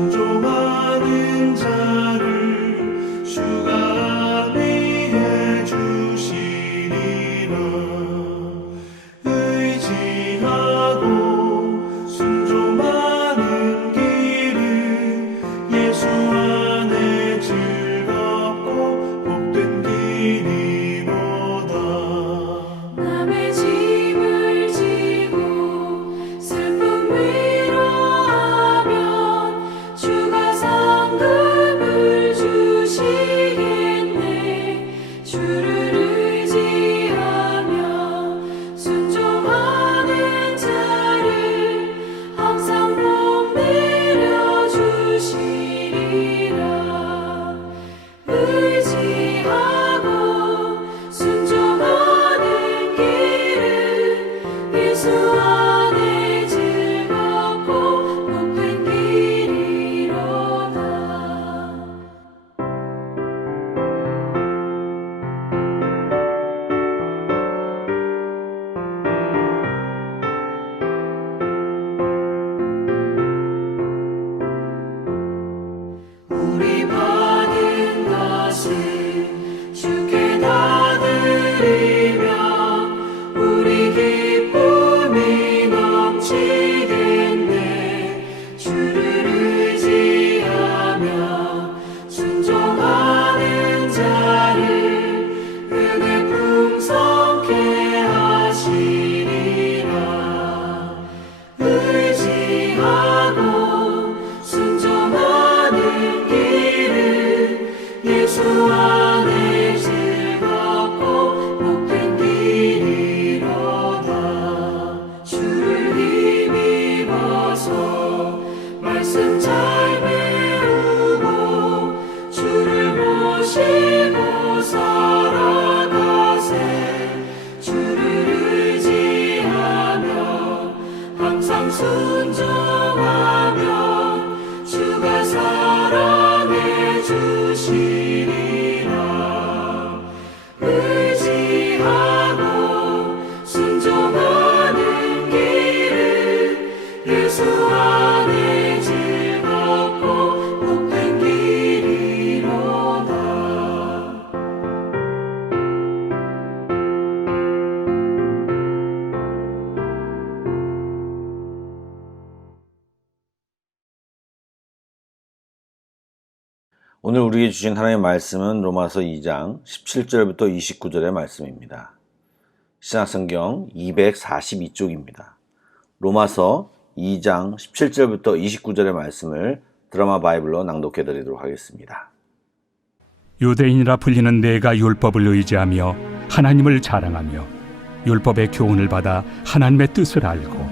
순종하는 자를 주가 위해 주시리라. 의지하고 순종하는 길은 예수 안에 즐겁고 복된 길이로다. 남의 짐을 지고 슬픔 위로하면 주가 상급을 주시겠네. 주를 의지하며 순종하는 자를 항상 복 내려주시리라. 의지하고 순종하는 길은 예수 안에 즐겁고 복된 길이로다. 우리 받은 것을 주께 다 드리며 우리 기쁨이 넘치겠네. 주를 의지하며 순종하는 자를 은혜 풍성케 하시리라. 의지하고 순종하는 길은 예수 안에 즐겁고 복된 길이로다. 주를 힘입어서 말씀 잘 배우고 주를 모시고 살아가세. 주를 의지하며 항상 순종하면 주가 사랑해 주시리라. 의지하고 순종하는 길은 예수 안에 즐겁고 복된 길이로다. 오늘 우리에게 주신 하나님의 말씀은 로마서 2장 17절부터 29절의 말씀입니다. 신약성경 242쪽입니다. 로마서 2장 17절부터 29절의 말씀을 드라마 바이블로 낭독해 드리도록 하겠습니다. 유대인이라 불리는 내가 율법을 의지하며 하나님을 자랑하며 율법의 교훈을 받아 하나님의 뜻을 알고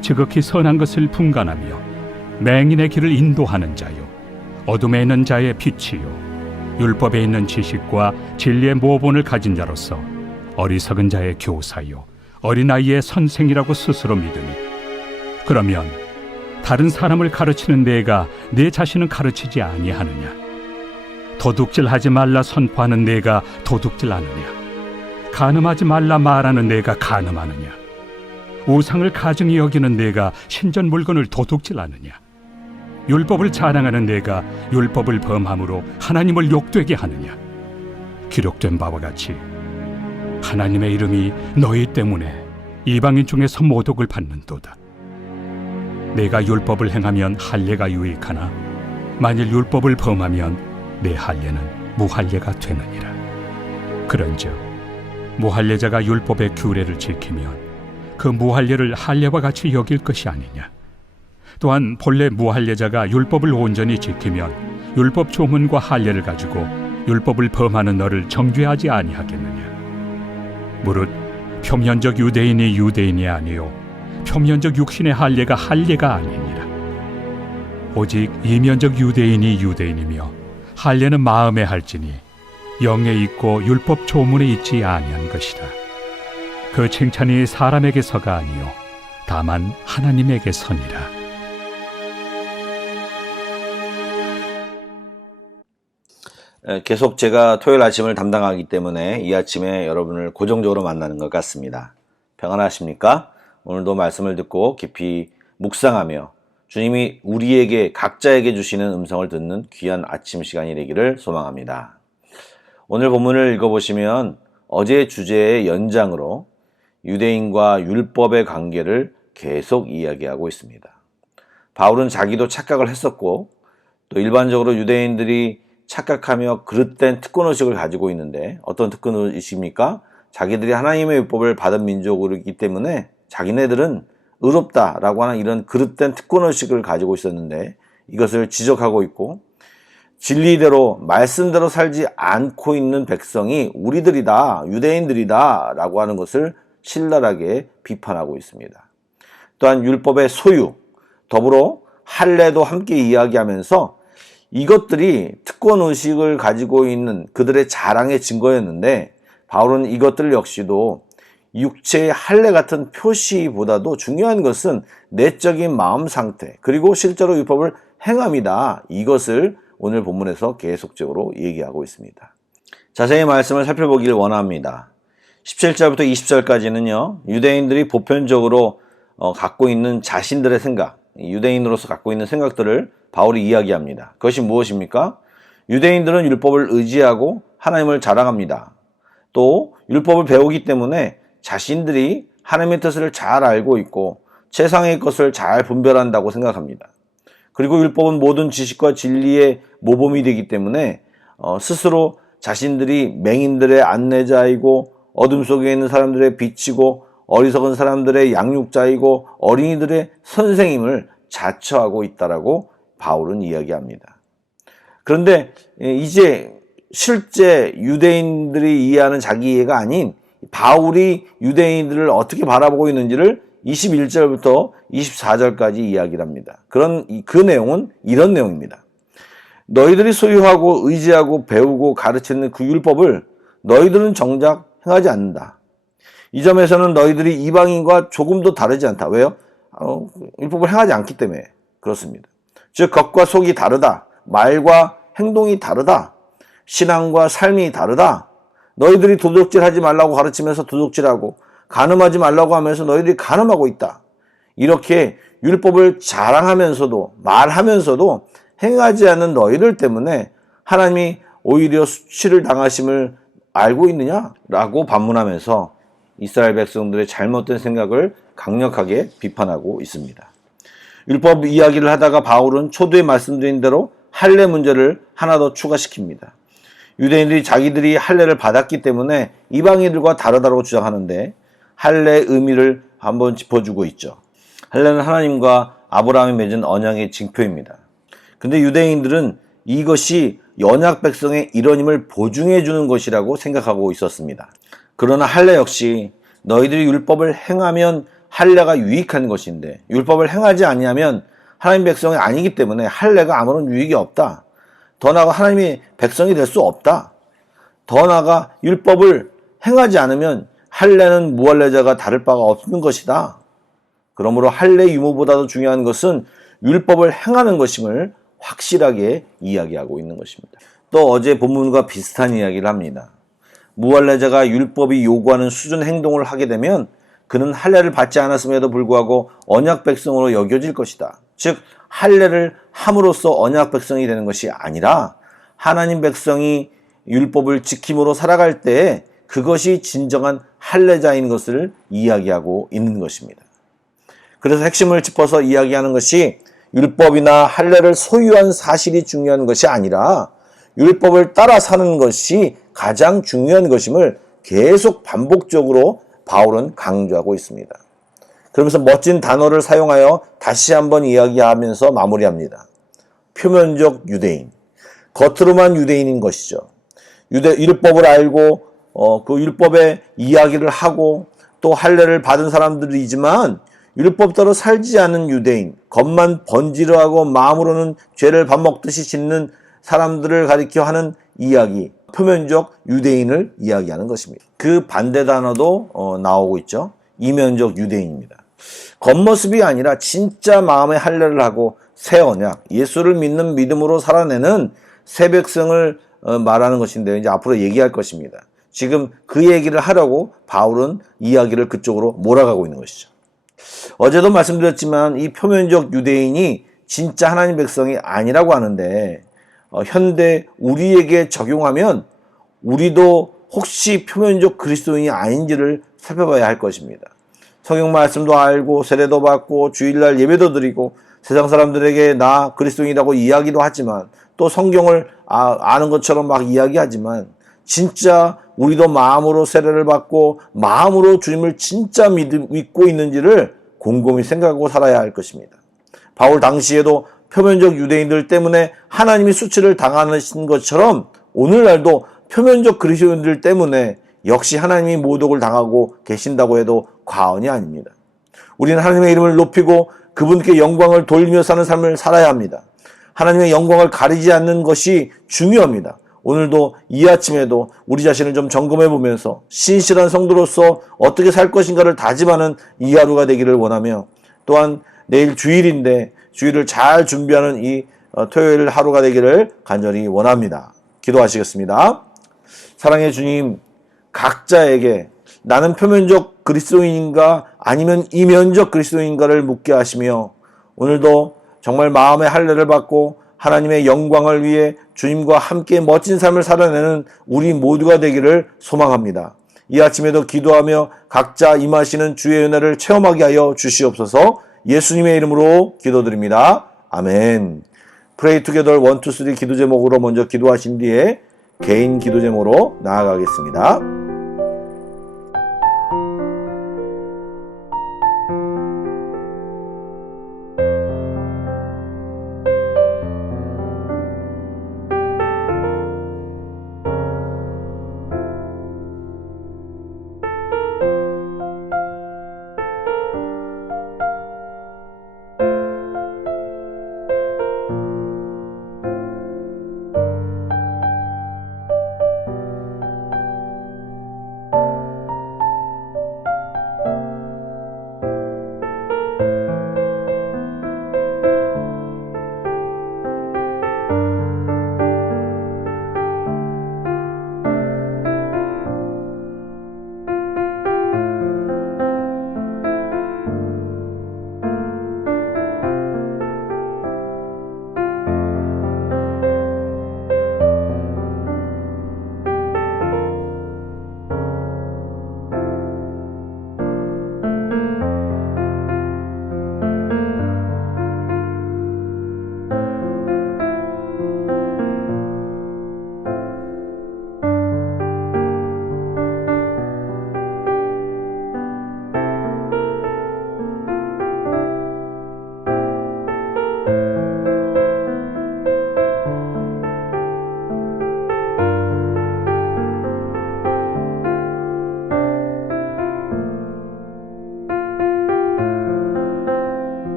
지극히 선한 것을 분간하며 맹인의 길을 인도하는 자요 어둠에 있는 자의 빛이요 율법에 있는 지식과 진리의 모본을 가진 자로서 어리석은 자의 교사요 어린아이의 선생이라고 스스로 믿으니 그러면 다른 사람을 가르치는 내가 내 자신은 가르치지 아니하느냐? 도둑질하지 말라 선포하는 내가 도둑질하느냐? 간음하지 말라 말하는 내가 간음하느냐? 우상을 가증히 여기는 내가 신전 물건을 도둑질하느냐? 율법을 자랑하는 내가 율법을 범함으로 하나님을 욕되게 하느냐? 기록된 바와 같이 하나님의 이름이 너희 때문에 이방인 중에서 모독을 받는도다. 내가 율법을 행하면 할례가 유익하나 만일 율법을 범하면 내 할례는 무할례가 되느니라. 그런즉 무할례자가 율법의 규례를 지키면 그 무할례를 할례와 같이 여길 것이 아니냐. 또한 본래 무할례자가 율법을 온전히 지키면 율법 조문과 할례를 가지고 율법을 범하는 너를 정죄하지 아니하겠느냐. 무릇 표면적 유대인이 유대인이 아니요 표면적 육신의 할례가 할례가 아니니라. 오직 이면적 유대인이 유대인이며 할례는 마음에 할지니 영에 있고 율법 조문에 있지 아니한 것이라. 그 칭찬이 사람에게서가 아니요 다만 하나님에게서니라. 계속 제가 토요일 아침을 담당하기 때문에 이 아침에 여러분을 고정적으로 만나는 것 같습니다. 평안하십니까? 오늘도 말씀을 듣고 깊이 묵상하며 주님이 우리에게 각자에게 주시는 음성을 듣는 귀한 아침 시간이 되기를 소망합니다. 오늘 본문을 읽어보시면 어제의 주제의 연장으로 유대인과 율법의 관계를 계속 이야기하고 있습니다. 바울은 자기도 착각을 했었고 또 일반적으로 유대인들이 착각하며 그릇된 특권의식을 가지고 있는데 어떤 특권의식입니까? 자기들이 하나님의 율법을 받은 민족이기 때문에 자기네들은 의롭다라고 하는 이런 그릇된 특권의식을 가지고 있었는데 이것을 지적하고 있고 진리대로 말씀대로 살지 않고 있는 백성이 우리들이다, 유대인들이다 라고 하는 것을 신랄하게 비판하고 있습니다. 또한 율법의 소유, 더불어 할례도 함께 이야기하면서 이것들이 특권의식을 가지고 있는 그들의 자랑의 증거였는데 바울은 이것들 역시도 육체의 할례 같은 표시보다도 중요한 것은 내적인 마음 상태 그리고 실제로 율법을 행함이다. 이것을 오늘 본문에서 계속적으로 얘기하고 있습니다. 자세히 말씀을 살펴보길 원합니다. 17절부터 20절까지는요. 유대인들이 보편적으로 갖고 있는 자신들의 생각, 유대인으로서 갖고 있는 생각들을 바울이 이야기합니다. 그것이 무엇입니까? 유대인들은 율법을 의지하고 하나님을 자랑합니다. 또 율법을 배우기 때문에 자신들이 하나님의 뜻을 잘 알고 있고 세상의 것을 잘 분별한다고 생각합니다. 그리고 율법은 모든 지식과 진리의 모범이 되기 때문에 스스로 자신들이 맹인들의 안내자이고 어둠 속에 있는 사람들의 빛이고 어리석은 사람들의 양육자이고 어린이들의 선생님을 자처하고 있다라고 바울은 이야기합니다. 그런데 이제 실제 유대인들이 이해하는 자기 이해가 아닌 바울이 유대인들을 어떻게 바라보고 있는지를 21절부터 24절까지 이야기를 합니다. 그 내용은 이런 내용입니다. 너희들이 소유하고 의지하고 배우고 가르치는 그 율법을 너희들은 정작 행하지 않는다. 이 점에서는 너희들이 이방인과 조금도 다르지 않다. 왜요? 율법을 행하지 않기 때문에 그렇습니다. 즉 겉과 속이 다르다. 말과 행동이 다르다. 신앙과 삶이 다르다. 너희들이 도둑질하지 말라고 가르치면서 도둑질하고 간음하지 말라고 하면서 너희들이 간음하고 있다. 이렇게 율법을 자랑하면서도 말하면서도 행하지 않는 너희들 때문에 하나님이 오히려 수치를 당하심을 알고 있느냐라고 반문하면서 이스라엘 백성들의 잘못된 생각을 강력하게 비판하고 있습니다. 율법 이야기를 하다가 바울은 초두에 말씀드린 대로 할례 문제를 하나 더 추가시킵니다. 유대인들이 자기들이 할례를 받았기 때문에 이방인들과 다르다고 주장하는데 할례의 의미를 한번 짚어주고 있죠. 할례는 하나님과 아브라함이 맺은 언약의 징표입니다. 근데 유대인들은 이것이 연약 백성의 일원임을 보증해 주는 것이라고 생각하고 있었습니다. 그러나 할례 역시 너희들이 율법을 행하면 할례가 유익한 것인데 율법을 행하지 아니하면 하나님 백성이 아니기 때문에 할례가 아무런 유익이 없다. 더 나아가 하나님의 백성이 될 수 없다. 더 나아가 율법을 행하지 않으면 할례는 무할례자가 다를 바가 없는 것이다. 그러므로 할례 유무보다도 중요한 것은 율법을 행하는 것임을 확실하게 이야기하고 있는 것입니다. 또 어제 본문과 비슷한 이야기를 합니다. 무할례자가 율법이 요구하는 수준 행동을 하게 되면 그는 할례를 받지 않았음에도 불구하고 언약 백성으로 여겨질 것이다. 즉 할례를 함으로써 언약 백성이 되는 것이 아니라 하나님 백성이 율법을 지킴으로 살아갈 때 그것이 진정한 할례자인 것을 이야기하고 있는 것입니다. 그래서 핵심을 짚어서 이야기하는 것이 율법이나 할례를 소유한 사실이 중요한 것이 아니라 율법을 따라 사는 것이 가장 중요한 것임을 계속 반복적으로 바울은 강조하고 있습니다. 그러면서 멋진 단어를 사용하여 다시 한번 이야기하면서 마무리합니다. 표면적 유대인, 겉으로만 유대인인 것이죠. 율법을 알고 그 율법의 이야기를 하고 또 할례를 받은 사람들이지만 율법대로 살지 않은 유대인, 겉만 번지르하고 마음으로는 죄를 밥 먹듯이 짓는 사람들을 가리켜 하는 이야기, 표면적 유대인을 이야기하는 것입니다. 그 반대 단어도 나오고 있죠. 이면적 유대인입니다. 겉모습이 아니라 진짜 마음의 할례를 하고 새 언약, 예수를 믿는 믿음으로 살아내는 새 백성을 말하는 것인데 이제 앞으로 얘기할 것입니다. 지금 그 얘기를 하려고 바울은 이야기를 그쪽으로 몰아가고 있는 것이죠. 어제도 말씀드렸지만 이 표면적 유대인이 진짜 하나님 백성이 아니라고 하는데 현대 우리에게 적용하면 우리도 혹시 표면적 그리스도인이 아닌지를 살펴봐야 할 것입니다. 성경 말씀도 알고 세례도 받고 주일날 예배도 드리고 세상 사람들에게 나 그리스도인이라고 이야기도 하지만 또 성경을 아는 것처럼 막 이야기하지만 진짜 우리도 마음으로 세례를 받고 마음으로 주님을 진짜 믿고 있는지를 곰곰이 생각하고 살아야 할 것입니다. 바울 당시에도 표면적 유대인들 때문에 하나님이 수치를 당하신 것처럼 오늘날도 표면적 그리스도인들 때문에 역시 하나님이 모독을 당하고 계신다고 해도 과언이 아닙니다. 우리는 하나님의 이름을 높이고 그분께 영광을 돌리며 사는 삶을 살아야 합니다. 하나님의 영광을 가리지 않는 것이 중요합니다. 오늘도 이 아침에도 우리 자신을 좀 점검해 보면서 신실한 성도로서 어떻게 살 것인가를 다짐하는 이 하루가 되기를 원하며 또한 내일 주일인데 주일을 잘 준비하는 이 토요일 하루가 되기를 간절히 원합니다. 기도하시겠습니다. 사랑의 주님, 각자에게 나는 표면적 그리스도인인가 아니면 이면적 그리스도인가를 묻게 하시며 오늘도 정말 마음의 할례를 받고 하나님의 영광을 위해 주님과 함께 멋진 삶을 살아내는 우리 모두가 되기를 소망합니다. 이 아침에도 기도하며 각자 임하시는 주의 은혜를 체험하게 하여 주시옵소서. 예수님의 이름으로 기도드립니다. 아멘. Pray Together 1, 2, 3 기도 제목으로 먼저 기도하신 뒤에 개인 기도 제목으로 나아가겠습니다.